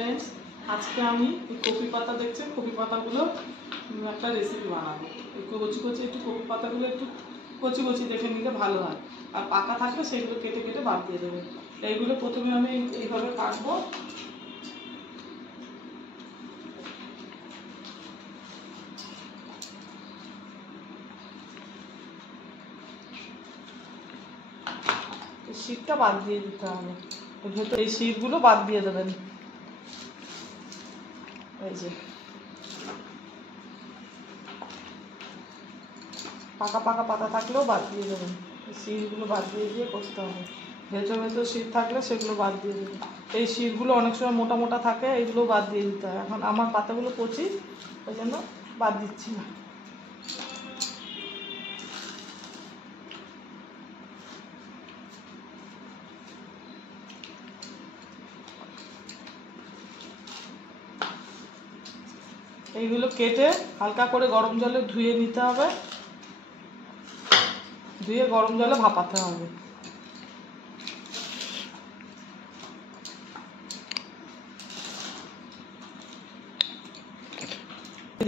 Friends आज के আমি কপি পাতা দেখছেন কপি পাতাগুলো একটা রেসিপি বানাবো। কচি কচি একটু কপি পাতাগুলো একটু কচি কচি দেখে নিলে ভালো হয়, আর পাকা থাকলে সেগুলো কেটে কেটে বাদ দিয়ে দেবেন। এইগুলো প্রথমে আমি এইভাবে কাটবো। শীতটা বাদ দিয়ে দিতে হবে, এই শীতগুলো বাদ দিয়ে দেবেন। এই যে পাকা পাকা পাতা থাকলেও বাদ দিয়ে দেবেন, শীতগুলো বাদ দিয়ে করতে হবে। ভেতর ভেতর শীত থাকলে সেগুলো বাদ দিয়ে দেবেন। এই শীতগুলো অনেক সময় মোটা মোটা থাকে, এইগুলো বাদ দিয়ে দিতে হয়। এখন আমার পাতাগুলো কচি, ওই জন্য বাদ দিচ্ছি না। এইগুলো কেটে হালকা করে গরম জলে ধুয়ে নিতে হবে, ধুয়ে গরম জলে ভাপাতে হবে।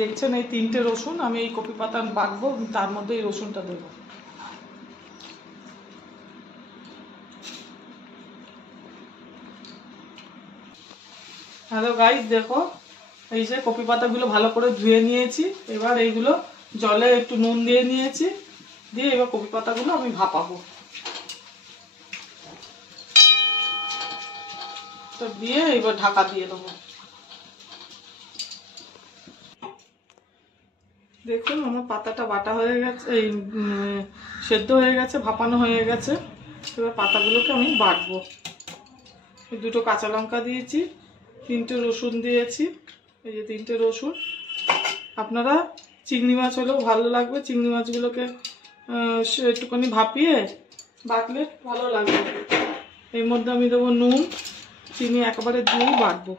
দেখছেন এই 3টে রসুন আমি এই কপি পাতা বাটবো, তার মধ্যে এই রসুনটা দেবো। হ্যালো গাইস, দেখো এই যে কপি পাতাগুলো ভালো করে ধুয়ে নিয়েছি। এবার এইগুলো জলে একটু নুন দিয়ে নিয়েছি, দিয়ে এবার কপি পাতাগুলো আমি ভাপাবো। তো দিয়ে এবার ঢাকা দিয়ে দেবো। দেখুন আমার পাতাটা বাটা হয়ে গেছে, এই সেদ্ধ হয়ে গেছে, ভাপানো হয়ে গেছে। এবার পাতাগুলোকে আমি বাটবো। 2টো কাঁচা লঙ্কা দিয়েছি, 3টে রসুন দিয়েছি। এই যে 3টে রসুন। আপনারা চিংড়ি মাছ হলেও ভালো লাগবে, চিংড়ি মাছগুলোকে একটুখানি ভাপিয়ে বাটলে ভালো লাগবে। এর মধ্যে আমি দেবো নুন, চিনি একেবারে দিয়েই বাটবো।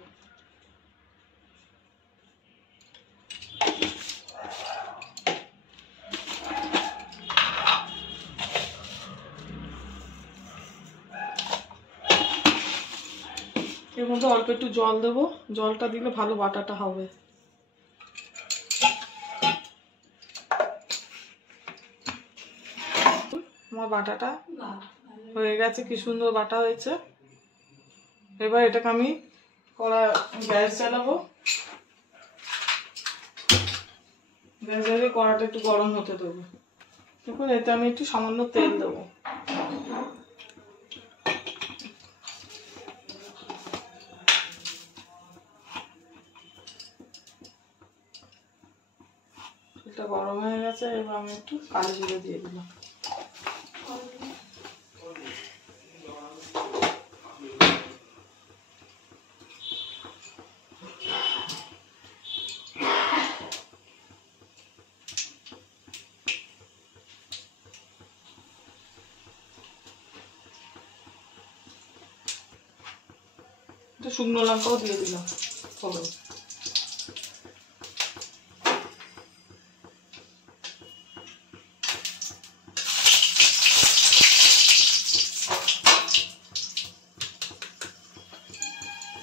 এর মধ্যে অল্প একটু জল দেবো, জলটা দিলে ভালো বাটাটা হবে। আমার বাটাটা হয়ে গেছে, কি সুন্দর বাটা হয়েছে। এবার এটাকে আমি গ্যাস জ্বালাবো। গ্যাস জ্বালিয়ে কড়াটা একটু গরম হতে দেবো। দেখুন এতে আমি একটু সামান্য তেল দেবো। এটা গরম হয়ে গেছে, এবার আমি একটু কালো জিরে দিয়ে দিলাম। শুকনো লঙ্কাও দিয়ে দিলাম।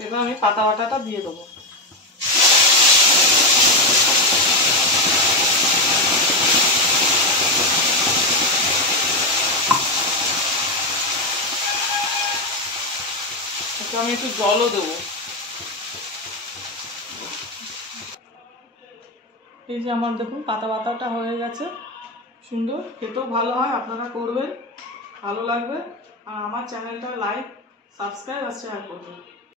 এবার আমি পাতা বাটাটা দিয়ে দেবো। আমি একটু জলও দেবো। এই যে আমার দেখুন পাতা বাটাটা হয়ে গেছে, সুন্দর, খেতেও ভালো হয়। আপনারা করবেন, ভালো লাগবে। আর আমার চ্যানেলটা লাইক, সাবস্ক্রাইব আর শেয়ার করবেন।